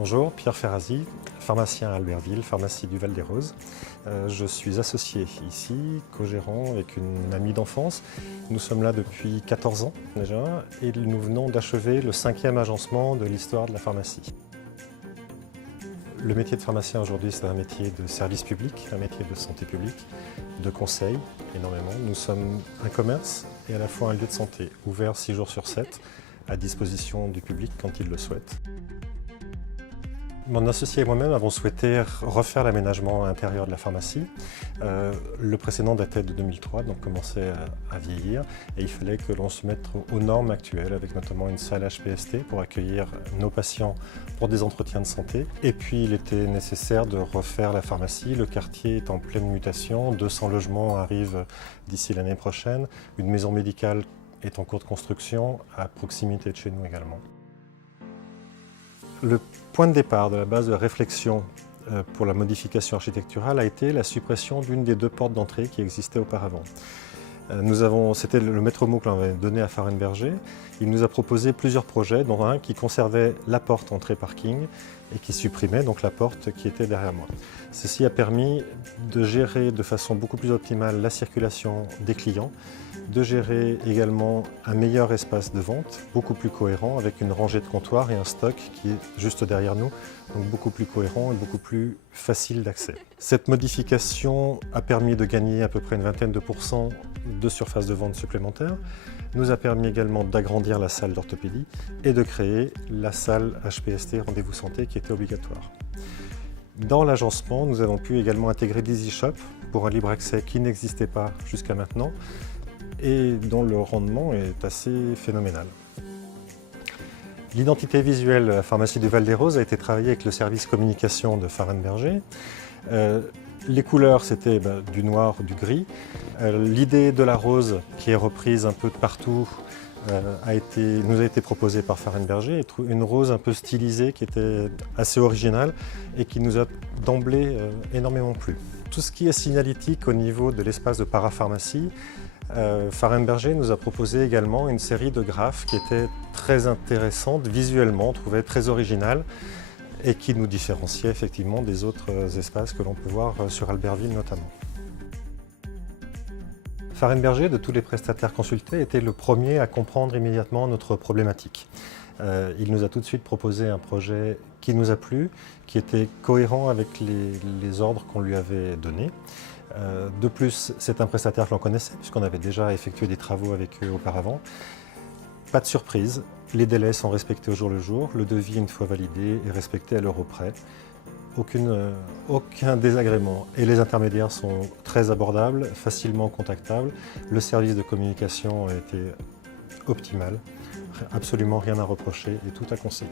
Bonjour, Pierre Ferrazzi, pharmacien à Albertville, pharmacie du Val-des-Roses. Je suis associé ici, co-gérant avec une amie d'enfance. Nous sommes là depuis 14 ans déjà et nous venons d'achever le 5e agencement de l'histoire de la pharmacie. Le métier de pharmacien aujourd'hui, c'est un métier de service public, un métier de santé publique, de conseil énormément. Nous sommes un commerce et à la fois un lieu de santé, ouvert 6 jours sur 7, à disposition du public quand il le souhaite. Mon associé et moi-même avons souhaité refaire l'aménagement intérieur de la pharmacie. Le précédent datait de 2003, donc commençait à vieillir et il fallait que l'on se mette aux normes actuelles avec notamment une salle HPST pour accueillir nos patients pour des entretiens de santé. Et puis il était nécessaire de refaire la pharmacie. Le quartier est en pleine mutation, 200 logements arrivent d'ici l'année prochaine. Une maison médicale est en cours de construction à proximité de chez nous également. Le point de départ de la base de réflexion pour la modification architecturale a été la suppression d'une des 2 portes d'entrée qui existaient auparavant. C'était le maître mot que l'on avait donné à Farenberger. Il nous a proposé plusieurs projets, dont un qui conservait la porte entrée parking et qui supprimait donc la porte qui était derrière moi. Ceci a permis de gérer de façon beaucoup plus optimale la circulation des clients, de gérer également un meilleur espace de vente, beaucoup plus cohérent, avec une rangée de comptoirs et un stock qui est juste derrière nous, donc beaucoup plus cohérent et beaucoup plus facile d'accès. Cette modification a permis de gagner à peu près une vingtaine de pourcents de surface de vente supplémentaire, nous a permis également d'agrandir la salle d'orthopédie et de créer la salle HPST Rendez-vous Santé qui était obligatoire. Dans l'agencement, nous avons pu également intégrer l'EasyShop pour un libre accès qui n'existait pas jusqu'à maintenant et dont le rendement est assez phénoménal. L'identité visuelle de la pharmacie du Val-des-Roses a été travaillée avec le service communication de Farenberger. Les couleurs, c'était du noir, du gris. L'idée de la rose, qui est reprise un peu de partout, nous a été proposée par Farenberger. Une rose un peu stylisée, qui était assez originale et qui nous a d'emblée énormément plu. Tout ce qui est signalétique au niveau de l'espace de parapharmacie, Farenberger nous a proposé également une série de graphes qui étaient très intéressantes, visuellement, on trouvait très originales et qui nous différenciaient effectivement des autres espaces que l'on peut voir sur Albertville notamment. Farenberger, de tous les prestataires consultés, était le premier à comprendre immédiatement notre problématique. Il nous a tout de suite proposé un projet qui nous a plu, qui était cohérent avec les ordres qu'on lui avait donnés. De plus, c'est un prestataire que l'on connaissait, puisqu'on avait déjà effectué des travaux avec eux auparavant. Pas de surprise, les délais sont respectés au jour le jour, le devis, une fois validé, est respecté à l'euro près. Aucun désagrément et les intermédiaires sont très abordables, facilement contactables. Le service de communication a été optimal, absolument rien à reprocher et tout à conseiller.